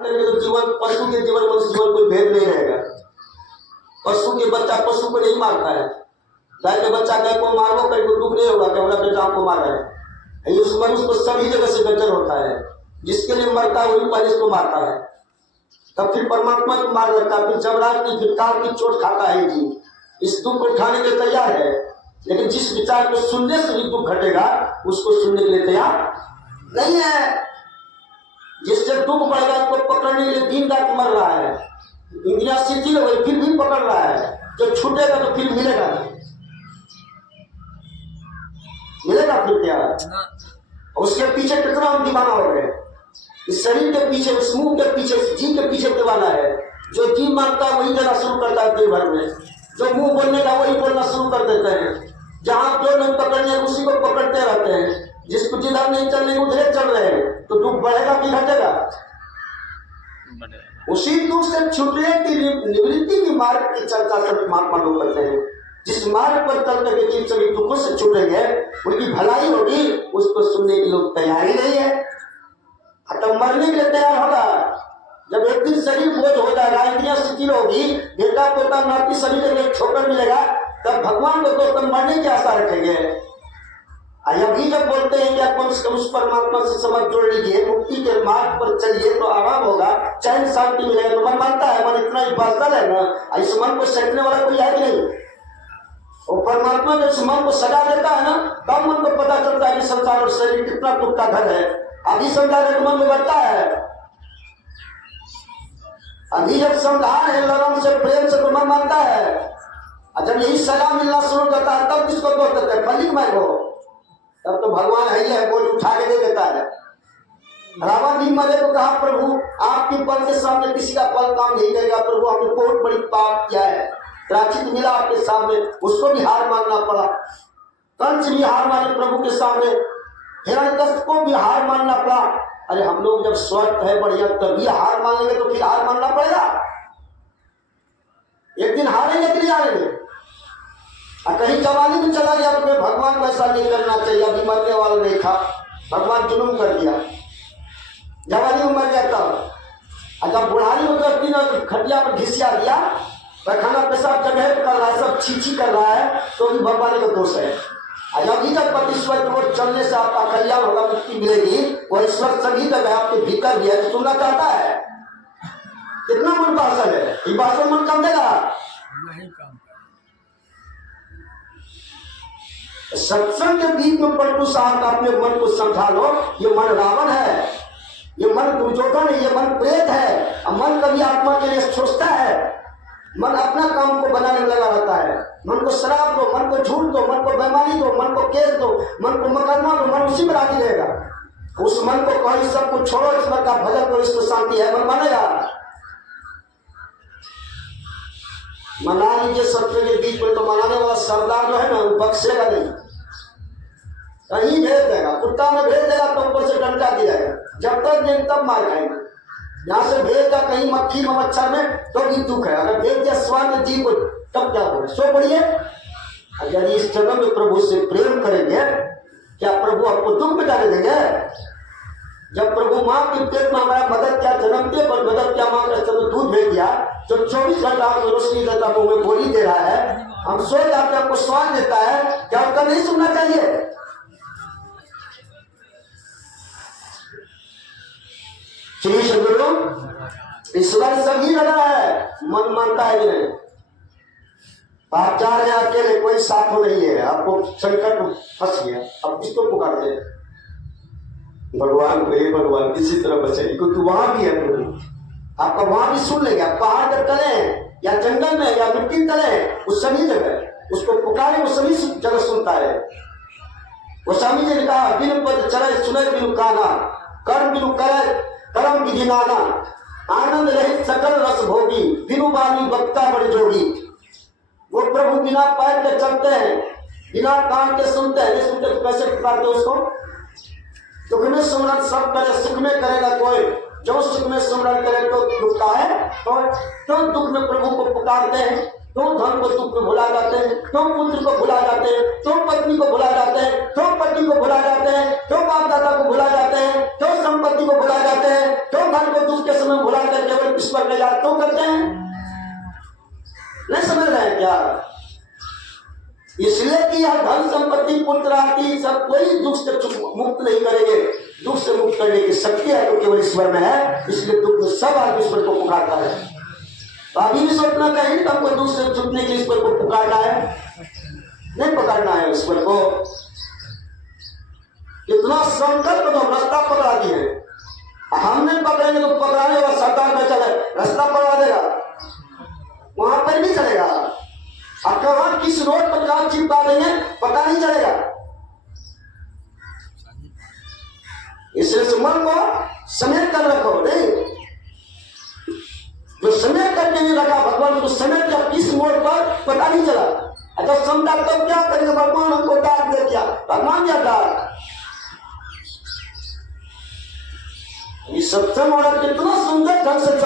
जीवन पशु के जीवन मनुष्य जीवन कोई भेद नहीं रहेगा। पशु के बच्चा पशु को नहीं मारता है। गाय के बच्चा गाय को मारो कहीं को दुख नहीं होगा कि हमारा बेटा आपको मारा है। उस मनुष्य को सभी जगह से बेचैन होता है। जिसके लिए मरता है वही पहले इसको मारता है, तब फिर परमात्मा को मार देता है। फिर जमराज की फिर काल की चोट खाता है जी। इस दुख को उठाने के लिए तैयार है, लेकिन जिस विचार को सुनने से भी दुख घटेगा उसको सुनने के लिए तैयार नहीं है। जिससे दुख बढ़ेगा उसको पकड़ने के लिए दिन रात मर रहा है। इंद्रिया शिथिल हो गई फिर भी पकड़ रहा है। जब छूटेगा तो फिर मिलेगा नहीं, मिलेगा फिर क्या? उसके पीछे कितना हम दीवाना हो गए। इस शरीर के पीछे, इस मुंह के पीछे, इस जी के पीछे दीवाना है। जो जी मांगता है वही देना शुरू करता है देर भर में। जो मुंह बोलने का वही बोलना शुरू कर देते हैं। जहां जो नहीं पकड़ने उसी को पकड़ते रहते हैं। जिसको जिधर नहीं चलने उधर चल रहे हैं, तो दुख बढ़ेगा कि घटेगा? उसी दुख से छुटने की निवृत्ति की मार्ग की चर्चा सभी महात्मा लोग करते हैं। जिस मार्ग पर चल करके जीव सभी दुखों से छूटेंगे उनकी भलाई होगी, उसको सुनने के लोग तैयार ही नहीं है। तो मरने के लिए तैयार होगा। जब एक दिन शरीर बोझ हो जाएगा, इंद्रियां शिथिल होगी, बेटा पोता नाती सभी के लिए ठोकर मिलेगा, तब भगवान को तो मरने की आशा रखेंगे। अभी जब बोलते हैं कि आप उस परमात्मा से समझ जोड़ लीजिए, मुक्ति के मार्ग पर चलिए तो आराम होगा, चैन शांति मिलेगा, तो मन मानता है। मन इतना हिफाजत है ना, इस मन को सटने वाला कोई है कि नहीं? और परमात्मा जब इस मन को सजा देता है ना, तब मन को पता चलता है कि संसार और शरीर कितना टूटा घर है। अभी समझा रहे मन में बढ़ता है। अभी जब समझान है लगन से प्रेम से तो मन मानता है। और जब यही सजा मिलना शुरू करता है तब किसको दोष देते हैं? मलिक मैं हो, तब तो भगवान है ही है, बोझ उठा के दे देता है। रावण भी मरे तो कहा प्रभु आपके पल के सामने किसी का पल काम नहीं करेगा। प्रभु हमने बहुत बड़ी पाप किया है, प्राचित मिला आपके सामने, उसको भी हार मानना पड़ा। कंस भी हार माने प्रभु के सामने, हिरण्यकश्यप को भी हार मानना पड़ा। अरे हम लोग जब स्वस्थ है बढ़िया तभी हार मानेंगे तो फिर हार मानना पड़ेगा। एक दिन हारेंगे कि नहीं हारेंगे? कहीं जवानी में चला गया तो भगवान को ऐसा नहीं करना चाहिए, अभी मरने वाला नहीं था, भगवान जुलूम कर दिया। जवानी में मर गया तब, जब बुढ़ारी में 10 दिन खटिया पर घिसिया दिया, पैखाना पेशाब जगह कर रहा है, सब छीछी कर रहा है, तो भी भगवान का दोष है। जब इधर पर ईश्वर की ओर चलने से आपका कल्याण होगा, मुक्ति मिलेगी, और ईश्वर सभी जगह आपके भीतर भी है, तो सुनना चाहता है। कितना मन भाषण है, ये भाषण मन कम देगा। सत्संग के बीच में पलटू साहब का अपने मन को समझा लो। ये मन रावण है, ये मन दुर्योधन है, ये मन प्रेत है। मन कभी आत्मा के लिए सोचता है? मन अपना काम को बनाने में लगा रहता है। मन को शराब दो, मन को झूठ दो, मन को बेमारी दो, मन को केस दो, मन को मुकदमा दो, मन उसी में राजी रहेगा। उस मन को कहीं सब कुछ छोड़ो, ईश्वर का भजन करो, इसको शांति है, मन मानेगा। मना लीजिए सत्य के बीच में, तो मनाने वाला सरदार जो है ना वो बख्शेगा नहीं, कहीं भेज देगा। कुत्ता में भेज देगा तो ऊपर से डंडा दिलाएगा, जब तक नहीं तब मार खाएगा। यहाँ से भेज दिया कहीं मक्खी में मच्छर में तो भी दुख है, अगर भेज दिया स्वास्थ्य जी को तब क्या होगा? सो पड़िए। अगर इस जन्म में प्रभु से प्रेम करेंगे, क्या प्रभु आपको दुख मिटाने देंगे? जब प्रभु माँ के पेट में हमारा मदद क्या जन्मते पर मदद क्या माँ का दूध भेज दिया, जो 24 घंटा आपको रोशनी देता है, वो बोली दे रहा है, हम सो जाते आपको स्वाद देता है, क्या आपका नहीं सुनना चाहिए? श्री सदगुरु ईश्वर सभी लगा है, मन मानता है कि नहीं? आप जा रहे हैं अकेले, कोई साथ नहीं है, आपको संकट फंस गया, अब किसको पुकारते हैं? भगवान को, हे भगवान किसी तरह बचाइए, क्योंकि वहां भी है प्रभु, आपका वहां भी सुन लेगा। पहाड़ के तले या जंगल में या मिट्टी तले, उस सभी जगह उसको पुकारे, वो सभी जगह सुनता है। वो स्वामी जी ने कहा बिनु पद चले सुने बिनु काना, कर्म बिनु करे कर्म विधि नाना, आनंद रहित सकल रस भोगी, बिनु बानी वक्ता बड़े जोगी। वो प्रभु बिना पैर के चलते हैं, बिना कान के सुनते हैं, नहीं सुनते तो कैसे पुकारते उसको? दुख में सुमरन सब करे, सुख में करेगा कोई, जो सुख में सुमरन करे तो दुख का है, तो दुख में प्रभु को पुकारते हैं, तो धन को दुख में भुला जाते हैं, तो पुत्र को भुला जाते हैं, तो पत्नी को भुला जाते हैं, तो पति को भुला जाते हैं, तो बाप दादा को भुला जाते हैं, तो संपत्ति को भुला जाते हैं? क्यों धन को दुख के समय भुला कर केवल ईश्वर में याद क्यों करते हैं? नहीं समझ रहे हैं क्या? इसलिए कि यह धन संपत्ति पुत्र आदि सब कोई दुख से मुक्त नहीं करेंगे। दुख से मुक्त करने की शक्ति है तो केवल ईश्वर में है। इसलिए दुख में सब आदमी ईश्वर को पुकारता है। तो अभी भी सोचना चाहिए कि हमको दुख से छूटने के लिए ईश्वर को पुकारना है, नहीं पकड़ना है ईश्वर को। कितना संकल्प तो रास्ता पकड़ा दिए, हमने पकड़ेंगे तो पकड़ाने वाला सरदार में चले रास्ता पकड़ा देगा, वहां पर नहीं चलेगा। और कहां किस रोड पर कहां चिपका देंगे पता नहीं चलेगा। इसलिए मन को समेट कर रखो। नहीं जो समेट करके नहीं रखा भगवान को समेट कर किस मोड़ पर पता नहीं चला। अच्छा समझा तो क्या करेंगे? भगवान हमको डांट दे दिया, भगवान क्या डांट? ये सत्संग वाला कितना सुंदर ढंग से